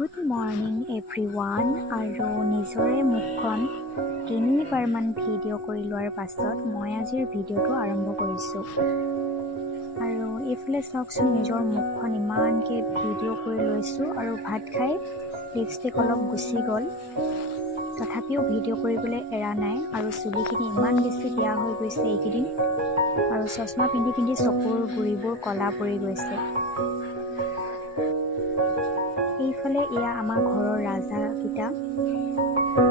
Good morning everyone. আৰু নিজৰে মুখখন তিনিবাৰমান ভিডিঅ' কৰি লোৱাৰ পাছত মই আজিৰ ভিডিঅ'টো আৰম্ভ কৰিছোঁ। আৰু এইফালে চাওকচোন, নিজৰ মুখখন ইমানকৈ ভিডিঅ' কৰি লৈছোঁ আৰু ভাত খাই লিপষ্টিক অলপ গুচি গ'ল, তথাপিও ভিডিঅ' কৰিবলৈ এৰা নাই। আৰু চুলিখিনি ইমান বেছি বেয়া হৈ গৈছে এইকেইদিন, আৰু চশমা পিন্ধি পিন্ধি চকুৰ গুৰিবোৰ ক'লা পৰি গৈছে। এইফালে এয়া আমাৰ ঘৰৰ ৰাজহাঁহকেইটা,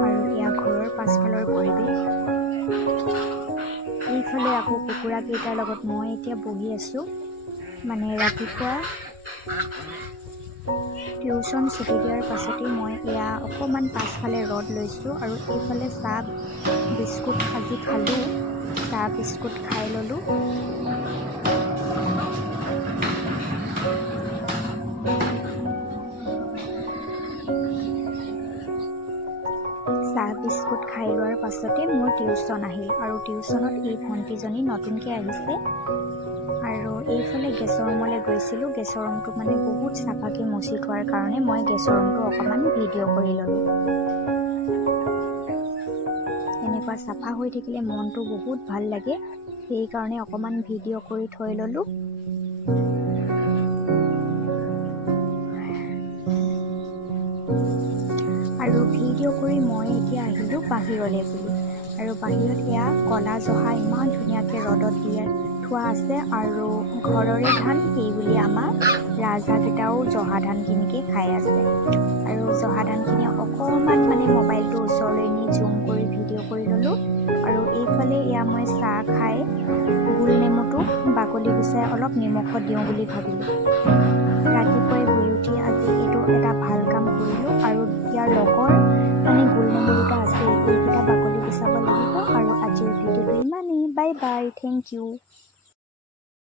আৰু এয়া ঘৰৰ পাছফালৰ পৰিৱেশ। এইফালে আকৌ কুকুৰাকেইটাৰ লগত মই এতিয়া বহি আছোঁ। মানে ৰাতিপুৱা টিউশ্যন ছুটি দিয়াৰ পাছতেই মই এয়া অকণমান পাছফালে ৰ'দ লৈছোঁ, আৰু এইফালে চাহ বিস্কুট আজি খালোঁ। চাহ বিস্কুট খাই ল'লোঁ। চাহ বিস্কুট খাই লোৱাৰ পাছতে মোৰ টিউশ্যন আহিল, আৰু টিউশ্যনত এই ভণ্টিজনী নতুনকৈ আহিছে। আৰু এইফালে গেছৰ ৰুমলৈ গৈছিলোঁ। গেছৰ ৰুমটো মানে বহুত চাফাকৈ মচি থোৱাৰ কাৰণে মই গেছৰ ৰুমটো অকণমান ভিডিঅ' কৰি ল'লোঁ। এনেকুৱা চাফা হৈ থাকিলে মনটো বহুত ভাল লাগে, সেইকাৰণে অকণমান ভিডিঅ' কৰি থৈ ল'লোঁ। আৰু ভিডিঅ' কৰি মই এতিয়া আহিলোঁ বাহিৰলৈ বুলি। আৰু বাহিৰত এয়া ক'লা জহা ইমান ধুনীয়াকৈ ৰ'দত দিয়া থোৱা আছে, আৰু ঘৰৰে ধান সেইবুলি আমাৰ ৰাজহাঁহকেইটাও জহা ধানখিনিকে খাই আছে। আৰু জহা ধানখিনি অকণমান মানে মোবাইলটো ওচৰলৈ নি জুম কৰি ভিডিঅ' কৰি ল'লোঁ। আৰু এইফালে এয়া মই চাহ খাই গোল নেমুটো বাকলি গুচাই অলপ নিমখত দিওঁ বুলি ভাবিলোঁ। ৰাতিপুৱাই শুই উঠি আজি এইটো এটা ভাল কাম কৰিলোঁ। আৰু ইয়াৰ লগৰ মানে গোল নেমু দুটা আছে, এইকেইটা বাকলি গুচাব লাগিব। আৰু আজিৰ ভিডিঅ'টো ইমানেই। Bye bye, thank U.